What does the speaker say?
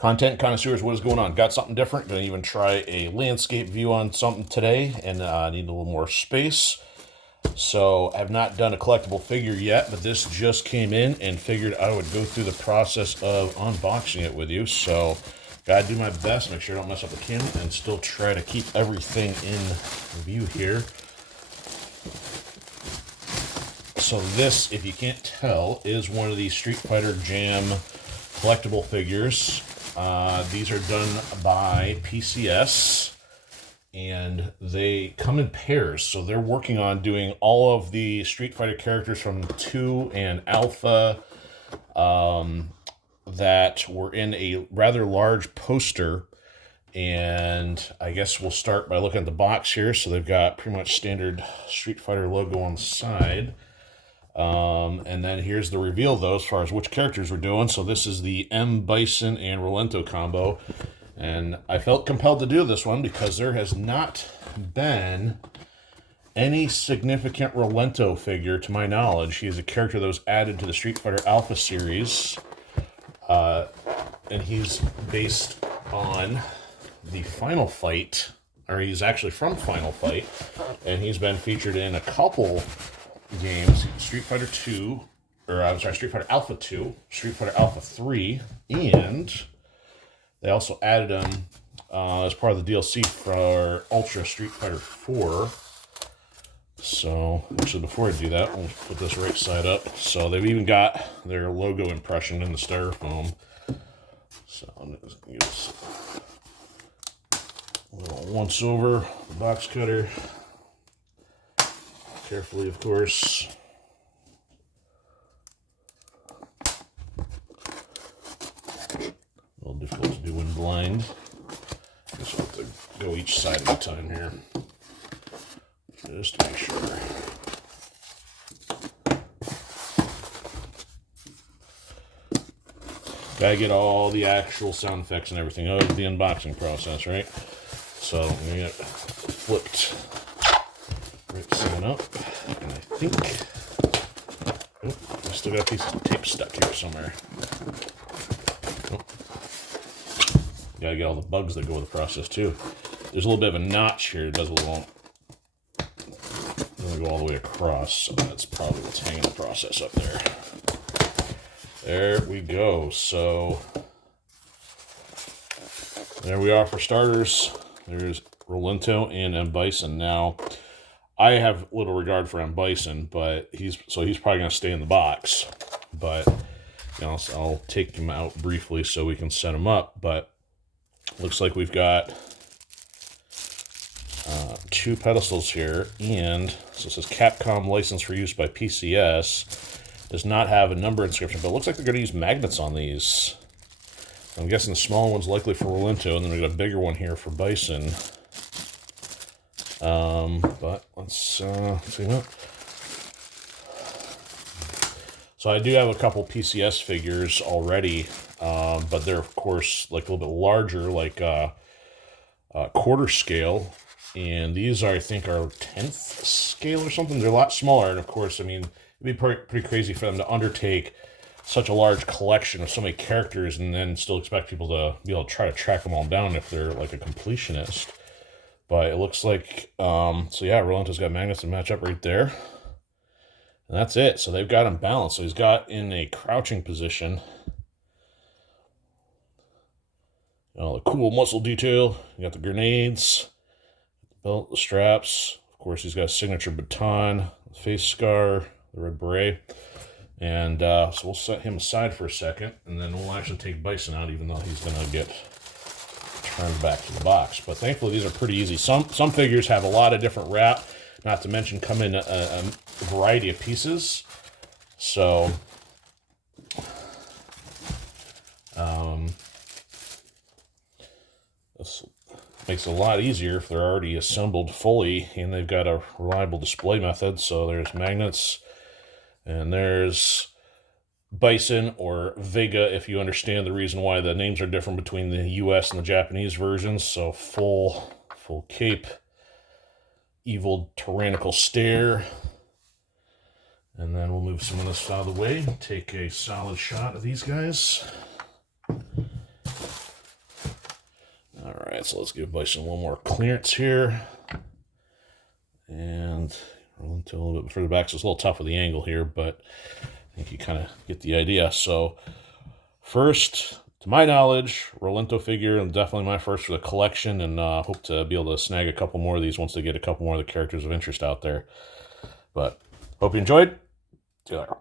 Content connoisseurs, what is going on? Got something different. Gonna even try a landscape view on something today, and need a little more space. So I've not done a collectible figure yet, but this just came in and figured I would go through the process of unboxing it with you. So gotta do my best, make sure I don't mess up the camera, and still try to keep everything in view here. So this, if you can't tell, is one of these Street Fighter Jam collectible figures. These are done by PCS, and they come in pairs. So they're working on doing all of the Street Fighter characters from 2 and Alpha that were in a rather large poster. And I guess we'll start by looking at the box here. So they've got pretty much standard Street Fighter logo on the side. And then here's the reveal, though, as far as which characters we're doing. So this is the M.Bison and Rolento combo. And I felt compelled to do this one because there has not been any significant Rolento figure, to my knowledge. He is a character that was added to the Street Fighter Alpha series. And he's based on the Final Fight, or he's actually from Final Fight. And he's been featured in a couple games, Street Fighter 2, or I'm sorry, Street Fighter Alpha 2, Street Fighter Alpha 3, and they also added him as part of the DLC for Ultra Street Fighter 4. So, actually, before I do that, we'll put this right side up. So, they've even got their logo impression in the styrofoam. So, I'm just going to give this a little once over the box cutter. Carefully, of course. A little difficult to do when blind. Guess I'll have to go each side at a time here. Just to make sure. Gotta get all the actual sound effects and everything out of the unboxing process, right? So, I'm gonna get flipped right side up, and I think, oh, I still got a piece of tape stuck here somewhere. Oh. Gotta get all the bugs that go with the process too. There's a little bit of a notch here. It does a little, go all the way across, so that's probably what's hanging the process up there. There we go. So there we are for starters. There's Rolento and M.Bison. Now, I have little regard for M.Bison, but he's probably going to stay in the box. But you know, so I'll take him out briefly so we can set him up. But looks like we've got 2 pedestals here, and so it says Capcom license for use by PCS. Does not have a number inscription, but it looks like they're going to use magnets on these. I'm guessing the small one's likely for Rolento, and then we got a bigger one here for Bison. But let's see what. So I do have a couple PCS figures already, but they're of course like a little bit larger, like quarter scale, and these are, I think, are 10th scale or something. They're a lot smaller, and of course, I mean, it'd be pretty crazy for them to undertake such a large collection of so many characters and then still expect people to be able to try to track them all down if they're like a completionist. But it looks like, so yeah, Rolento's got magnets to match up right there. And that's it. So they've got him balanced. So he's got in a crouching position. All the cool muscle detail. You got the grenades, the belt, the straps. Of course, he's got a signature baton, the face scar, the red beret. And so we'll set him aside for a second, and then we'll actually take Bison out, even though he's going to get turned back to the box. But thankfully, these are pretty easy. Some figures have a lot of different wrap, not to mention come in a variety of pieces. So, this makes it a lot easier if they're already assembled fully, and they've got a reliable display method. So there's magnets, and there's Bison, or Vega, if you understand the reason why the names are different between the US and the Japanese versions. So full cape, evil tyrannical stare. And then we'll move some of this out of the way, take a solid shot of these guys. right, so let's give Bison one more clearance here. And roll into a little bit further back, so it's a little tough with the angle here, but I think you kind of get the idea. So first, to my knowledge, Rolento figure, and definitely my first for the collection, and hope to be able to snag a couple more of these once they get a couple more of the characters of interest out there. But hope you enjoyed. See you later.